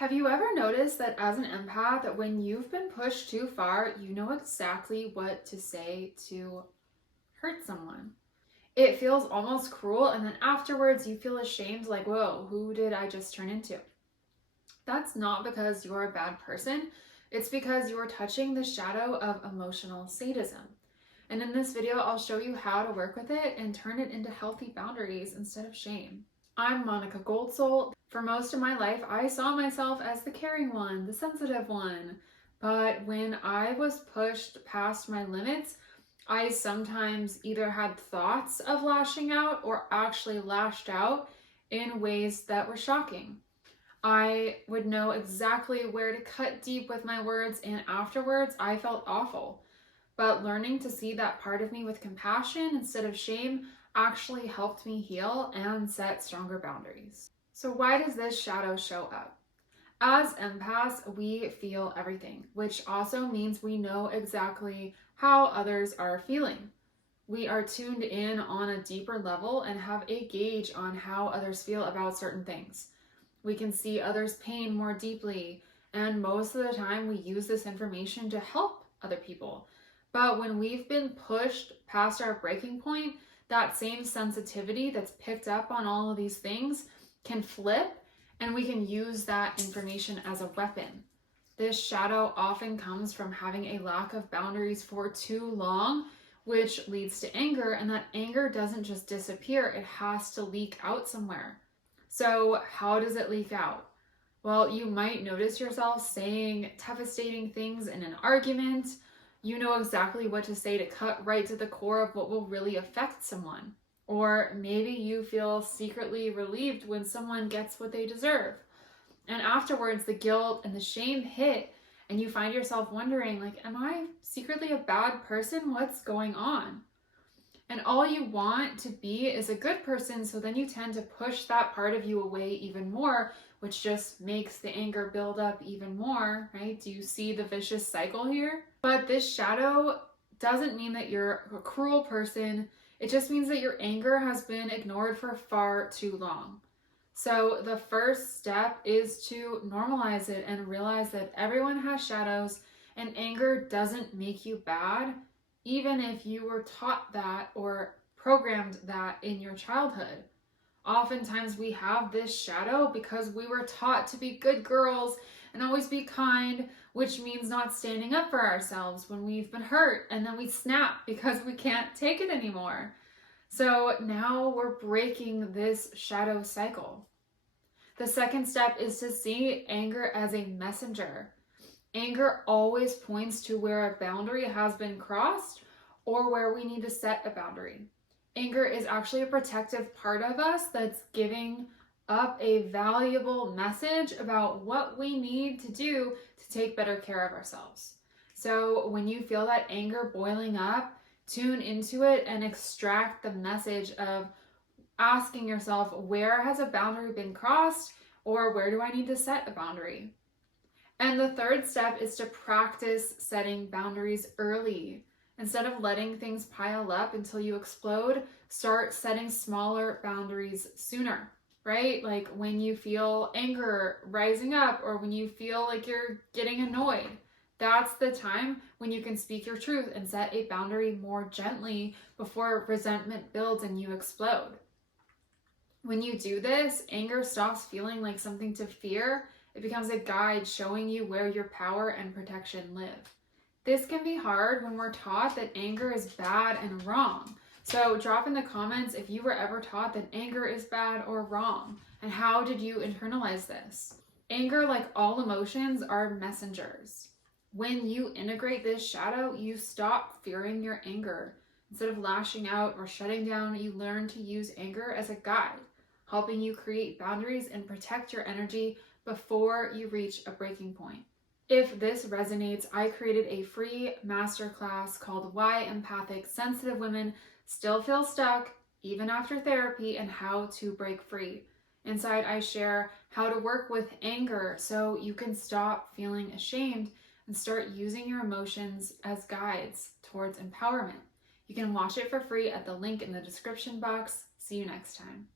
Have you ever noticed that as an empath, that when you've been pushed too far, you know exactly what to say to hurt someone? It feels almost cruel, and then afterwards you feel ashamed, like, whoa, who did I just turn into? That's not because you're a bad person, it's because you're touching the shadow of emotional sadism. And in this video, I'll show you how to work with it and turn it into healthy boundaries instead of shame. I'm Monica Goldsoul. For most of my life, I saw myself as the caring one, the sensitive one. But when I was pushed past my limits, I sometimes either had thoughts of lashing out or actually lashed out in ways that were shocking. I would know exactly where to cut deep with my words, and afterwards, I felt awful. But learning to see that part of me with compassion instead of shame actually helped me heal and set stronger boundaries. So, why does this shadow show up? As empaths, we feel everything, which also means we know exactly how others are feeling. We are tuned in on a deeper level and have a gauge on how others feel about certain things. We can see others' pain more deeply, and most of the time we use this information to help other people. But when we've been pushed past our breaking point, that same sensitivity that's picked up on all of these things can flip, and we can use that information as a weapon. This shadow often comes from having a lack of boundaries for too long, which leads to anger, and that anger doesn't just disappear, it has to leak out somewhere. So how does it leak out? Well, you might notice yourself saying devastating things in an argument. You know exactly what to say to cut right to the core of what will really affect someone. Or maybe you feel secretly relieved when someone gets what they deserve. And afterwards, the guilt and the shame hit, and you find yourself wondering, like, am I secretly a bad person? What's going on? And all you want to be is a good person, so then you tend to push that part of you away even more, which just makes the anger build up even more, right? Do you see the vicious cycle here? But this shadow doesn't mean that you're a cruel person. It just means that your anger has been ignored for far too long. So the first step is to normalize it and realize that everyone has shadows, and anger doesn't make you bad, even if you were taught that or programmed that in your childhood. Oftentimes we have this shadow because we were taught to be good girls and always be kind, which means not standing up for ourselves when we've been hurt, and then we snap because we can't take it anymore. So now we're breaking this shadow cycle. The second step is to see anger as a messenger. Anger always points to where a boundary has been crossed or where we need to set a boundary. Anger is actually a protective part of us that's giving up a valuable message about what we need to do to take better care of ourselves. So when you feel that anger boiling up, tune into it and extract the message of asking yourself, where has a boundary been crossed, or where do I need to set a boundary? And the third step is to practice setting boundaries early. Instead of letting things pile up until you explode, start setting smaller boundaries sooner, right? Like when you feel anger rising up or when you feel like you're getting annoyed. That's the time when you can speak your truth and set a boundary more gently before resentment builds and you explode. When you do this, anger stops feeling like something to fear. It becomes a guide showing you where your power and protection live. This can be hard when we're taught that anger is bad and wrong. So drop in the comments if you were ever taught that anger is bad or wrong, and how did you internalize this? Anger, like all emotions, are messengers. When you integrate this shadow, you stop fearing your anger. Instead of lashing out or shutting down, you learn to use anger as a guide, helping you create boundaries and protect your energy before you reach a breaking point. If this resonates, I created a free masterclass called Why Empathic Sensitive Women Still Feel Stuck Even After Therapy, and How to Break Free. Inside, I share how to work with anger so you can stop feeling ashamed and start using your emotions as guides towards empowerment. You can watch it for free at the link in the description box. See you next time.